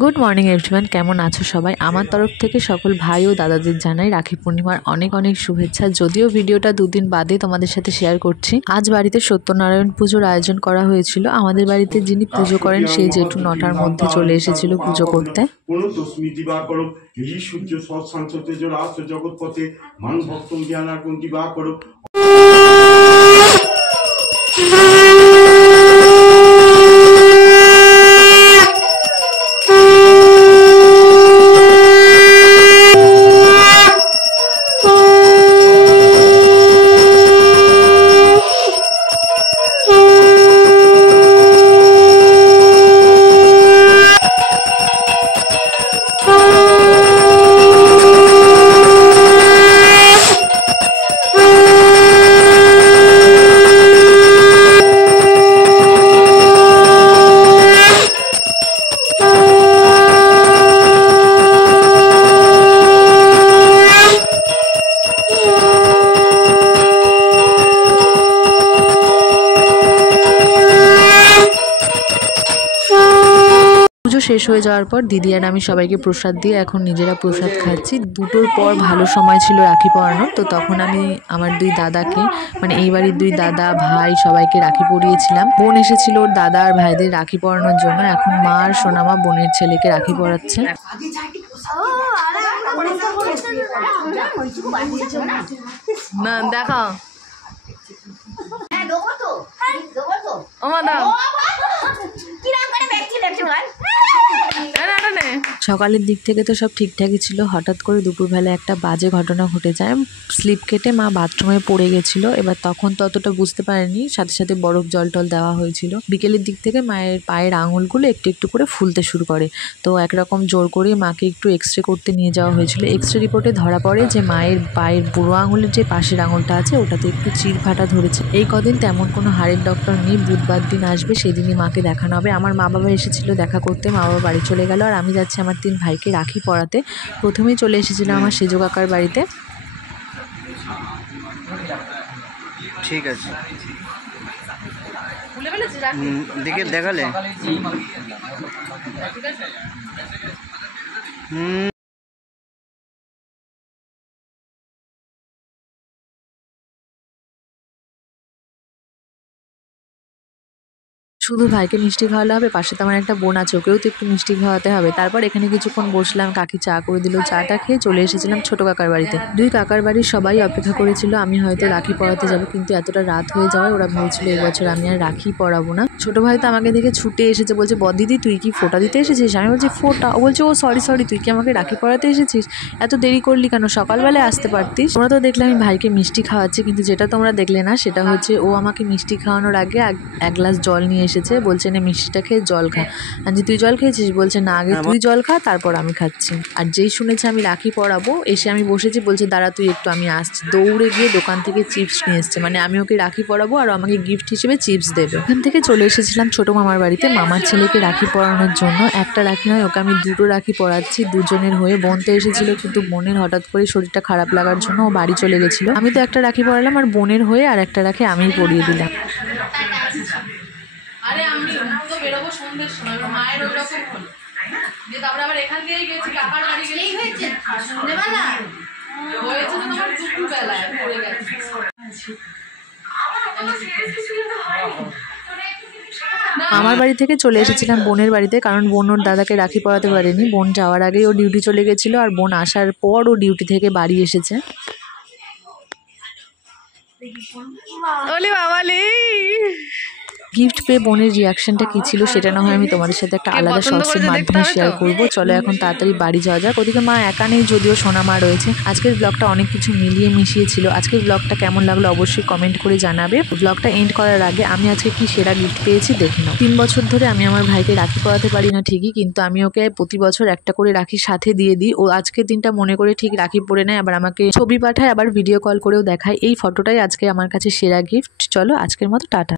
Good morning everyone, কেমন আছো সবাই? আমার তরফ থেকে সকল ভাই ও দাদাদের জানাই রাখি পূর্ণিমার অনেক অনেক শুভেচ্ছা। যদিও ভিডিওটা দুদিন বাদে তোমাদের সাথে শেয়ার করছি। আজ বাড়িতে সত্যনারায়ণ পুজোর আয়োজন করা হয়েছিল। আমাদের বাড়িতে যিনি পুজো করেন সেই যেটু 9টার মধ্যে চলে এসেছিল পুজো করতে। পুজো শেষ হয়ে যাওয়ার পর দিদি আর আমি সবাইকে প্রসাদ দিয়ে এখন নিজেরা প্রসাদ খাচ্ছি। দুটোর পর ভালো সময় ছিল রাখি পরানোর, তো তখন আমি আমার দুই দাদাকে, মানে এই বাড়ির দুই দাদা ভাই সবাইকে রাখি পরিয়েছিলাম। বোন এসেছিল ওর দাদা আর ভাইদের রাখি পরানোর জন্য। এখন মা আর সোনামা বোনের ছেলেকে রাখি পরাচ্ছে। না দেখা সকালের দিক থেকে তো সব ঠিকঠাকই ছিল। হঠাৎ করে দুপুরবেলা একটা বাজে ঘটনা ঘটে যায়। স্লিপ কেটে মা বাথরুমে পড়ে গেছিল। এবার তখন ততটা বুঝতে পারেনি, সাথে সাথে বরফ জল টল দেওয়া হয়েছিল। বিকেলের দিক থেকে মায়ের পায়ের আঙুলগুলো একটু একটু করে ফুলতে শুরু করে। তো একরকম জোর করে মাকে একটু এক্সরে করতে নিয়ে যাওয়া হয়েছিল। এক্সরে রিপোর্টে ধরা পড়ে যে মায়ের পায়ের বুড়ো আঙুলের যে পাশের আঙুলটা আছে ওটাতে একটু চির ফাটা ধরেছে। এই কদিন তেমন কোনো হাড়ের ডক্টর নেই, বুধবার দিন আসবে, সেদিনই মাকে দেখানো হবে। আমার মা বাবা এসেছিল দেখা করতে, মা বাবা বাড়ি চলে গেল আর আমি যাচ্ছি আমার 3 ভাইকে রাখি পরাতে। প্রথমেই চলে এসেছিলাম আমার সেজো কাকার বাড়িতে। ঠিক আছে, দেখে দেখালে শুধু ভাইকে মিষ্টি খাওয়ালে হবে, পাশে তো আমার একটা বোন আছে, ওকেও তো একটু মিষ্টি খাওয়াতে হবে। তারপর এখানে কিছুক্ষণ বসলাম, কাকি চা করে দিল, চাটা খেয়ে চলে এসেছিলাম ছোট কাকার বাড়িতে। দুই কাকার বাড়ির সবাই অপেক্ষা করেছিল আমি হয়তো রাখি পরাতে যাবো, কিন্তু এতটা রাত হয়ে যাওয়ায় ওরা ভেবেছিল এবছর আমি আর রাখি পরাবো না। ছোট ভাই তো আমাকে দেখে ছুটে এসেছে, বলছে দিদি তুই কি ফোঁটা দিতে এসেছিস? আমি বলছি ফোঁটা? ও বলছে ও সরি তুই কি আমাকে রাখি পরাতে এসেছিস? এত দেরি করলি কেন? সকালবেলায় আসতে পারতিস। তোমরা তো দেখলে আমি ভাইকে মিষ্টি খাওয়াচ্ছি, কিন্তু যেটা তোমরা দেখলে না সেটা হচ্ছে ও আমাকে মিষ্টি খাওয়ানোর আগে 1 গ্লাস জল নিয়ে এসেছে, বলছে না মিষ্টিটা খেয়ে জল খা। যে তুই জল খেয়েছিস? বলছে না, আগে তুই জল খা তারপর আমি খাচ্ছি। আর যেই শুনেছে আমি রাখি পরাবো, এসে আমি বসেছি, বলছে দাঁড়া তুই একটু, আমি আসছি। দৌড়ে গিয়ে দোকান থেকে চিপস নিয়ে এসছে, মানে আমি ওকে রাখি পরাবো আর আমাকে গিফট হিসেবে চিপস দেবে। ওখান থেকে চলে এসেছিলাম ছোট মামার বাড়িতে মামার ছেলেকে রাখি পরানোর জন্য। একটা রাখি নয়, ওকে আমি 2টো রাখি পরাচ্ছি দুজনের হয়ে। বোন তো এসেছিল, কিন্তু বোনের হঠাৎ করে শরীরটা খারাপ লাগার জন্য ও বাড়ি চলে গেছিলো। আমি তো একটা রাখি পরালাম আর বোনের হয়ে আর একটা রাখি আমিই পরিয়ে দিলাম। আরে আমি তো বেরোবো সন্ধ্যের সময়, মায়ের ওই রকম হলো যে তারপরে আবার এখান দিয়েই গেছি কাকার বাড়ি গেছি। হয়েছে সন্ধ্যেবেলা হয়েছে তো তোমার দুপুরবেলায় পড়ে গেছে। আমার বাড়ি থেকে চলে এসেছিলাম বোনের বাড়িতে, কারণ বোন ওর দাদাকে রাখি পরাতে পারেনি। বোন যাওয়ার আগেই ও ডিউটি চলে গেছিলো আর বোন আসার পর ও ডিউটি থেকে বাড়ি এসেছে। গিফট পেয়ে বোনের রিয়াকশনটা কী ছিল সেটা না হয় আমি তোমাদের সাথে একটা আলাদা শর্টসের মাধ্যমে শেয়ার করবো। চলো এখন তাড়াতাড়ি বাড়ি যাওয়া যাক। ওদিকে মা একা নেই, যদিও সোনা মা রয়েছে। আজকের ব্লগটা অনেক কিছু মিলিয়ে মিশিয়ে ছিল। আজকের ব্লগটা কেমন লাগলো অবশ্যই কমেন্ট করে জানাবে। ব্লগটা এন্ড করার আগে আমি আজকে কি সেরা গিফট পেয়েছি দেখে নাও। 3 বছর ধরে আমি আমার ভাইকে রাখি পরাতে পারি না ঠিকই, কিন্তু আমি ওকে প্রতি বছর একটা করে রাখি সাথে দিয়ে দিই। ও আজকের দিনটা মনে করে ঠিক রাখি পরে নেয়, আবার আমাকে ছবি পাঠায়, আবার ভিডিও কল করেও দেখায়। এই ফটোটাই আজকে আমার কাছে সেরা গিফট। চলো আজকের মতো টাটা।